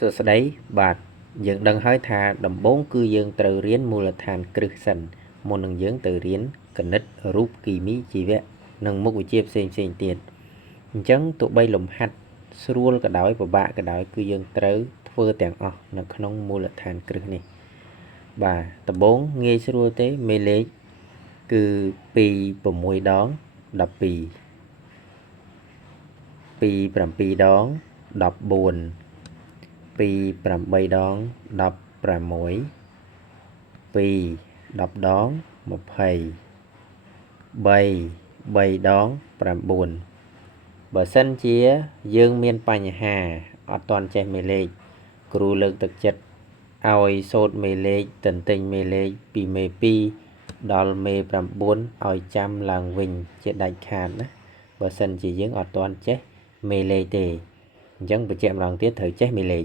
សួស្តីបាទយើងដឹងហើយថាដំបូងគឺយើងត្រូវរៀនមូលដ្ឋានគ្រឹះសិនមុននឹងយើងទៅរៀនគណិតរូបគីមីជីវៈនិងមុខវិជ្ជាផ្សេងទៀតអញ្ចឹងទោះបីលំហាត់ស្រួលក៏ដោយពិបាកក៏ដោយគឺយើងត្រូវធ្វើទាំងអស់នៅក្នុងមូលដ្ឋានគ្រឹះនេះបាទដំបូងងាយស្រួលទេមេលេខគឺពី6ដង12ពី7ដង14ពី8ដង16ពី10ដង20 3ដង9បើសិនជាយើងមានបញ្ហាអត់ទាន់ចេះមេលេខគ្រូលើកទឹកចិត្តឲ្យសូត្រមេលេខទន្ទិញមេលេខពីមេ2ដល់មេ9ឲ្យចាំឡើងវិញជាដាច់ខាតណាបើសិនជាយើងអត់ទាន់ចេះមេលេខទេអញ្ចឹងបញ្ជាក់ម្ដងទៀតត្រូវចេះមេលេខ